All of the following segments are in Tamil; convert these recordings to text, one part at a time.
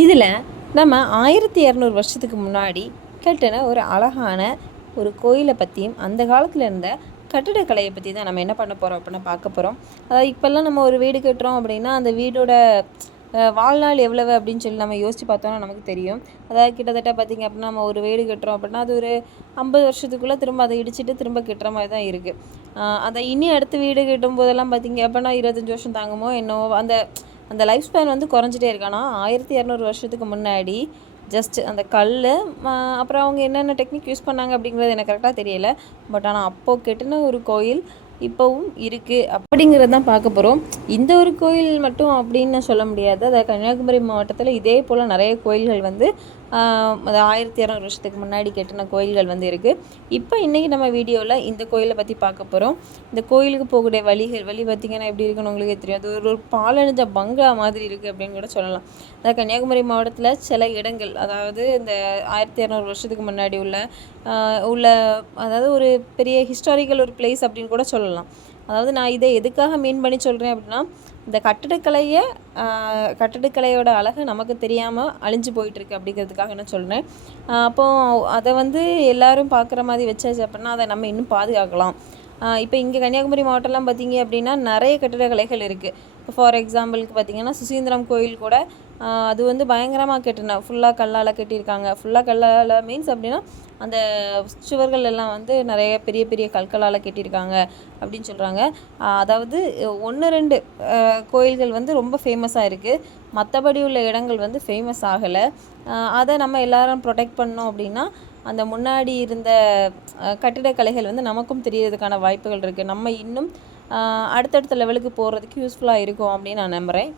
இதில் நம்ம 1200 வருஷத்துக்கு முன்னாடி கட்டின ஒரு அழகான ஒரு கோயிலை பற்றியும் அந்த காலத்தில் இருந்த கட்டிடக்கலையை பற்றி தான் நம்ம என்ன பண்ண போகிறோம் அப்படின்னா பார்க்க போகிறோம். அதாவது இப்போல்லாம் நம்ம ஒரு வீடு கட்டுறோம் அப்படின்னா அந்த வீடோட வாழ்நாள் எவ்வளவு அப்படின்னு சொல்லி நம்ம யோசித்து பார்த்தோன்னா நமக்கு தெரியும். அதாவது கிட்டத்தட்ட பார்த்திங்க அப்படின்னா நம்ம ஒரு வீடு கட்டுறோம் அப்படின்னா அது ஒரு 50 வருஷத்துக்குள்ளே திரும்ப அதை இடிச்சிட்டு திரும்ப கட்டுற மாதிரி தான் இருக்குது. அதை இனி அடுத்த வீடு கட்டும் போதெல்லாம் பார்த்திங்க அப்படின்னா 25 வருஷம் தாங்குமோ என்னவோ அந்த அந்த லைஃப் ஸ்பேன் வந்து குறைஞ்சிட்டே இருக்கு. ஆனால் 1200 வருஷத்துக்கு முன்னாடி ஜஸ்ட் அந்த கல் அப்புறம் அவங்க என்னென்ன டெக்னிக் யூஸ் பண்ணாங்க அப்படிங்கிறது எனக்கு கரெக்டாக தெரியலை. பட் ஆனால் அப்போது கெட்டின ஒரு கோயில் இப்போவும் இருக்குது அப்படிங்கிறது தான் பார்க்க போகிறோம். இந்த ஒரு கோயில் மட்டும் அப்படின்னு சொல்ல முடியாது. அதாவது கன்னியாகுமரி மாவட்டத்தில் இதே போல் நிறைய கோயில்கள் வந்து அது 1200 வருஷத்துக்கு முன்னாடி கட்டின கோயில்கள் வந்து இருக்குது. இப்போ இன்றைக்கி நம்ம வீடியோவில் இந்த கோயிலை பற்றி பார்க்க போகிறோம். இந்த கோயிலுக்கு போகக்கூடிய வழி பார்த்திங்கன்னா எப்படி இருக்குன்னு உங்களுக்கே தெரியும். அது ஒரு பாலடைஞ்ச பங்களா மாதிரி இருக்குது அப்படின்னு கூட சொல்லலாம். அதாவது கன்னியாகுமரி மாவட்டத்தில் சில இடங்கள், அதாவது இந்த 1200 வருஷத்துக்கு முன்னாடி உள்ள அதாவது ஒரு பெரிய ஹிஸ்டாரிக்கல் ஒரு பிளேஸ் அப்படின்னு கூட சொல்லலாம். அதாவது நான் இதை எதுக்காக மீன் பண்ணி சொல்கிறேன் அப்படின்னா, இந்த கட்டடக்கலையோட அழகு நமக்கு தெரியாமல் அழிஞ்சு போயிட்டுருக்கு அப்படிங்கிறதுக்காக என்ன சொல்கிறேன். அப்போது அதை வந்து எல்லோரும் பார்க்குற மாதிரி வச்சாச்சு அப்படின்னா அதை நம்ம இன்னும் பாதுகாக்கலாம். இப்போ இங்கே கன்னியாகுமரி மாவட்டம்லாம் பார்த்திங்க அப்படின்னா நிறைய கட்டிடக்கலைகள் இருக்குது. இப்போ ஃபார் எக்ஸாம்பிளுக்கு பார்த்திங்கன்னா சுசீந்திரம் கோயில் கூட அது வந்து பயங்கரமாக கட்டினேன். ஃபுல்லாக கல்லால் கட்டியிருக்காங்க. ஃபுல்லாக கல்லால் மீன்ஸ் அப்படின்னா அந்த சுவர்கள் எல்லாம் வந்து நிறைய பெரிய பெரிய கற்களால் கட்டியிருக்காங்க அப்படின்னு சொல்கிறாங்க. அதாவது 1-2 கோயில்கள் வந்து ரொம்ப ஃபேமஸாக இருக்குது. மற்றபடி உள்ள இடங்கள் வந்து ஃபேமஸ் ஆகலை. அதை நம்ம எல்லாரும் ப்ரொடெக்ட் பண்ணோம் அப்படின்னா அந்த முன்னாடி இருந்த கட்டிடக்கலைகள் வந்து நமக்கும் தெரியறதுக்கான வாய்ப்புகள் இருக்குது. நம்ம இன்னும் அடுத்தடுத்த லெவலுக்கு போகிறதுக்கு யூஸ்ஃபுல்லாக இருக்கும் அப்படின்னு நான் நம்புகிறேன்.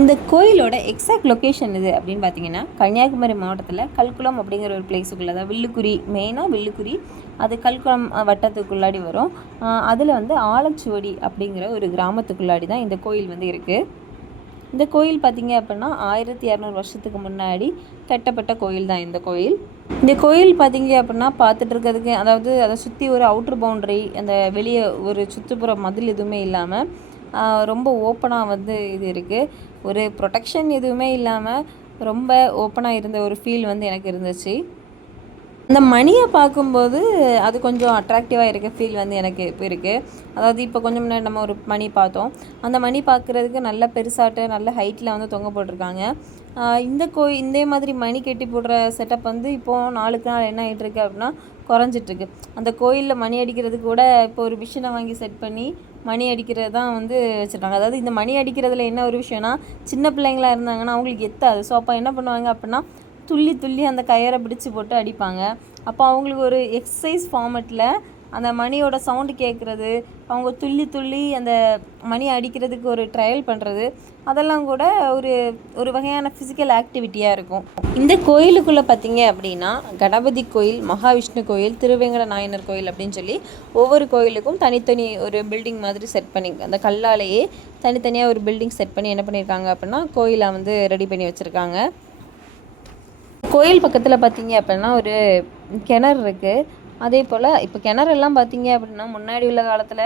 இந்த கோயிலோட எக்ஸாக்ட் லொக்கேஷன் இது அப்படின்னு பார்த்தீங்கன்னா கன்னியாகுமரி மாவட்டத்தில் கல்குளம் அப்படிங்கிற ஒரு பிளேஸுக்குள்ளே, அதாவது வில்லுக்குரி, மெயினாக வில்லுக்குரி, அது கல்குளம் வட்டத்துக்குள்ளாடி வரும். அதில் வந்து ஆலச்சுவடி அப்படிங்கிற ஒரு கிராமத்துக்குள்ளாடி தான் இந்த கோயில் வந்து இருக்குது. இந்த கோயில் பார்த்திங்க அப்படின்னா 1200 வருஷத்துக்கு முன்னாடி கட்டப்பட்ட கோயில் தான் இந்த கோயில். இந்த கோயில் பார்த்திங்க அப்படின்னா பார்த்துட்டு இருக்கிறதுக்கு, அதாவது அதை சுற்றி ஒரு அவுட்ரு பவுண்ட்ரி, அந்த வெளியே ஒரு சுற்றுப்புற மதில் எதுவுமே இல்லாமல் ரொம்ப ஓப்பனாக வந்து இது இருக்குது. ஒரு ப்ரொடெக்ஷன் எதுவுமே இல்லாமல் ரொம்ப ஓப்பனாக இருந்த ஒரு ஃபீல் வந்து எனக்கு இருந்துச்சு. அந்த மணியை பார்க்கும்போது அது கொஞ்சம் அட்ராக்டிவாக இருக்க ஃபீல் வந்து எனக்கு இப்போ இருக்குது. அதாவது இப்போ கொஞ்சம் முன்னாடி நம்ம ஒரு மணி பார்த்தோம். அந்த மணி பார்க்குறதுக்கு நல்ல பெருசாட்டு நல்ல ஹைட்டில் வந்து தொங்க போட்டிருக்காங்க. இதே மாதிரி மணி கட்டி போடுற செட்டப் வந்து இப்போது நாளுக்கு நாள் என்ன ஆகிட்டுருக்கு அப்படின்னா குறைஞ்சிட்ருக்கு. அந்த கோயிலில் மணி அடிக்கிறதுக்கு கூட இப்போ ஒரு மிஷினை வாங்கி செட் பண்ணி மணி அடிக்கிறது தான் வந்து வச்சுருக்காங்க. அதாவது இந்த மணி அடிக்கிறதுல என்ன ஒரு விஷயம்னா, சின்ன பிள்ளைங்களாக இருந்தாங்கன்னா அவங்களுக்கு எத்தாது. ஸோ அப்போ என்ன பண்ணுவாங்க அப்படின்னா துள்ளி துள்ளி அந்த கயிறை பிடிச்சி போட்டு அடிப்பாங்க. அப்போ அவங்களுக்கு ஒரு எக்ஸசைஸ் ஃபார்மெட்டில் அந்த மணியோட சவுண்டு கேட்குறது, அவங்க துள்ளி துள்ளி அந்த மணி அடிக்கிறதுக்கு ஒரு ட்ரையல் பண்ணுறது, அதெல்லாம் கூட ஒரு வகையான ஃபிசிக்கல் ஆக்டிவிட்டியாக இருக்கும். இந்த கோயிலுக்குள்ளே பார்த்திங்க அப்படின்னா கணபதி கோயில், மகாவிஷ்ணு கோயில், திருவேங்கட நாயனர் கோயில் அப்படின்னு சொல்லி ஒவ்வொரு கோயிலுக்கும் தனித்தனி ஒரு பில்டிங் மாதிரி செட் பண்ணி, அந்த கல்லாலேயே தனித்தனியாக ஒரு பில்டிங் செட் பண்ணி என்ன பண்ணியிருக்காங்க அப்படின்னா கோயிலை வந்து ரெடி பண்ணி வச்சுருக்காங்க. கோயில் பக்கத்தில் பார்த்திங்க அப்படின்னா ஒரு கிணறு இருக்குது. அதே போல் இப்போ கிணறெல்லாம் பார்த்திங்க அப்படின்னா முன்னாடி உள்ள காலத்தில்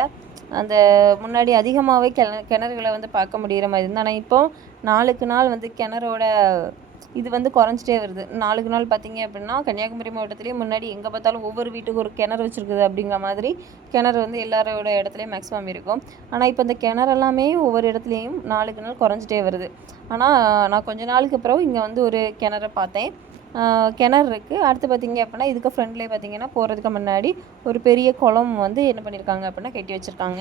அந்த முன்னாடி அதிகமாகவே கிணறுகளை வந்து பார்க்க முடிகிற மாதிரி இருந்தால், ஆனால் இப்போது நாளுக்கு நாள் வந்து கிணறோட இது வந்து குறைஞ்சிட்டே வருது. நாளுக்கு நாள் பார்த்திங்க அப்படின்னா கன்னியாகுமரி மாவட்டத்துலேயே முன்னாடி எங்கே பார்த்தாலும் ஒவ்வொரு வீட்டுக்கு ஒரு கிணறு வச்சுருக்குது அப்படிங்கிற மாதிரி கிணறு வந்து எல்லாரோட இடத்துலையும் மேக்ஸிமம் இருக்கும். ஆனால் இப்போ இந்த கிணறெல்லாமே ஒவ்வொரு இடத்துலையும் நாளுக்கு நாள் குறைஞ்சிட்டே வருது. ஆனால் நான் கொஞ்ச நாளுக்கு அப்புறம் இங்கே வந்து ஒரு கிணறை பார்த்தேன். கிணறு இருக்குது. அடுத்து பார்த்திங்க அப்படின்னா இதுக்கு ஃப்ரெண்ட்லேயே பார்த்திங்கன்னா போகிறதுக்கு முன்னாடி ஒரு பெரிய குளம் வந்து என்ன பண்ணியிருக்காங்க அப்படின்னா கட்டி வச்சுருக்காங்க.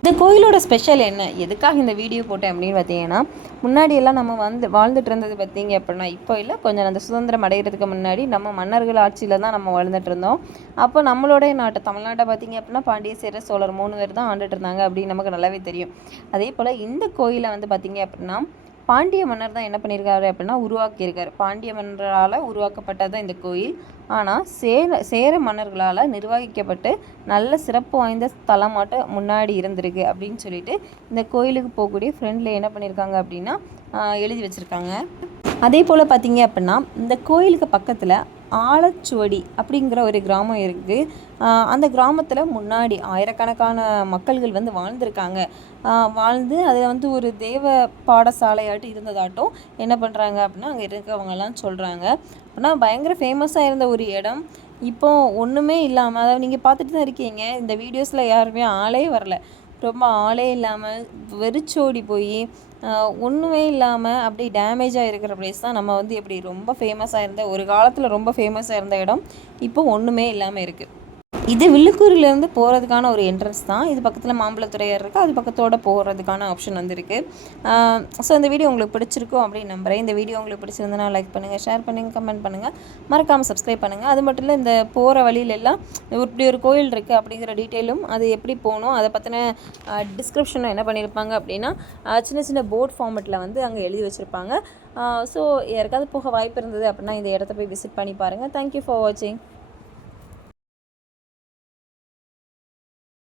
இந்த கோயிலோட ஸ்பெஷல் என்ன, எதுக்காக இந்த வீடியோ போட்டேன் அப்படின்னு பார்த்தீங்கன்னா, முன்னாடியெல்லாம் நம்ம வாழ்ந்துட்டு இருந்தது பார்த்திங்க அப்படின்னா இப்போ இல்லை, கொஞ்சம் அந்த சுதந்திரம் அடைகிறதுக்கு முன்னாடி நம்ம மன்னர்கள் ஆட்சியில் தான் நம்ம வாழ்ந்துட்டு இருந்தோம். அப்போ நம்மளுடைய நாட்டை தமிழ்நாட்டை பார்த்திங்க அப்படின்னா பாண்டிய, சேர, சோழர் 3 பேர் தான் ஆண்டுட்டு இருந்தாங்க அப்படின்னு நமக்கு நல்லாவே தெரியும். அதே போல் இந்த கோயிலை வந்து பார்த்திங்க அப்படின்னா பாண்டிய மன்னர் தான் என்ன பண்ணியிருக்காரு அப்படின்னா உருவாக்கியிருக்காரு. பாண்டிய மன்னரால் உருவாக்கப்பட்டது தான் இந்த கோயில். ஆனால் சேர மன்னர்களால் நிர்வகிக்கப்பட்டு நல்ல சிறப்பு வாய்ந்த ஸ்தலமாட்ட முன்னாடி இருந்திருக்கு அப்படின்னு சொல்லிட்டு இந்த கோயிலுக்கு போகக்கூடிய ஃப்ரெண்டில் என்ன பண்ணியிருக்காங்க அப்படின்னா எழுதி வச்சுருக்காங்க. அதே போல் பார்த்திங்க அப்படின்னா இந்த கோயிலுக்கு பக்கத்தில் ஆலச்சுவடி அப்படிங்கிற ஒரு கிராமம் இருக்குது. அந்த கிராமத்தில் முன்னாடி ஆயிரக்கணக்கான மக்கள்கள் வந்து வாழ்ந்திருக்காங்க. வாழ்ந்து அதில் வந்து ஒரு தேவ பாடசாலையாட்டும் இருந்ததாட்டும் என்ன பண்ணுறாங்க அப்படின்னா அங்கே இருக்கவங்கெல்லாம் சொல்கிறாங்க. அப்படின்னா பயங்கர ஃபேமஸாக இருந்த ஒரு இடம் இப்போ ஒன்றுமே இல்லாமல், அதாவது நீங்கள் பார்த்துட்டு தான் இருக்கீங்க, இந்த வீடியோஸில் யாருமே ஆளே வரல. ரொம்ப ஆளே இல்லாமல் வெறிச்சோடி போய் ஒன்றுமே இல்லாமல் அப்படியே டேமேஜாக இருக்கிற ப்ளேஸ் தான் நம்ம வந்து எப்படி ரொம்ப ஃபேமஸாக இருந்த ஒரு காலத்தில் ரொம்ப ஃபேமஸாக இருந்த இடம் இப்போ ஒன்றுமே இல்லாமல் இருக்குது. இது வில்லுக்கூரிலேருந்து போகிறதுக்கான ஒரு என்ட்ரன்ஸ் தான். இது பக்கத்தில் மாம்பழத்துறையார் இருக்குது, அது பக்கத்தோட போகிறதுக்கான ஆப்ஷன் வந்து இருக்குது. ஸோ இந்த வீடியோ உங்களுக்கு பிடிச்சிருக்கும் அப்படின்னு நம்புகிறேன். இந்த வீடியோ உங்களுக்கு பிடிச்சிருந்தனா லைக் பண்ணுங்கள், ஷேர் பண்ணுங்கள், கமெண்ட் பண்ணுங்கள், மறக்காமல் சப்ஸ்கிரைப் பண்ணுங்கள். அது மட்டும் இல்லை, இந்த போகிற வழியிலெல்லாம் இப்படி ஒரு கோயில் இருக்குது அப்படிங்கிற டீட்டெயிலும் அது எப்படி போகணும் அதை பற்றின டிஸ்கிரிப்ஷனில் என்ன பண்ணியிருப்பாங்க அப்படின்னா சின்ன சின்ன போர்ட் ஃபார்மெட்டில் வந்து அங்கே எழுதி வச்சுருப்பாங்க. ஸோ யாருக்காவது போக வாய்ப்பு இருந்தது அப்படின்னா இந்த இடத்த போய் விசிட் பண்ணி பாருங்கள். தேங்க்யூ ஃபார் வாட்சிங்.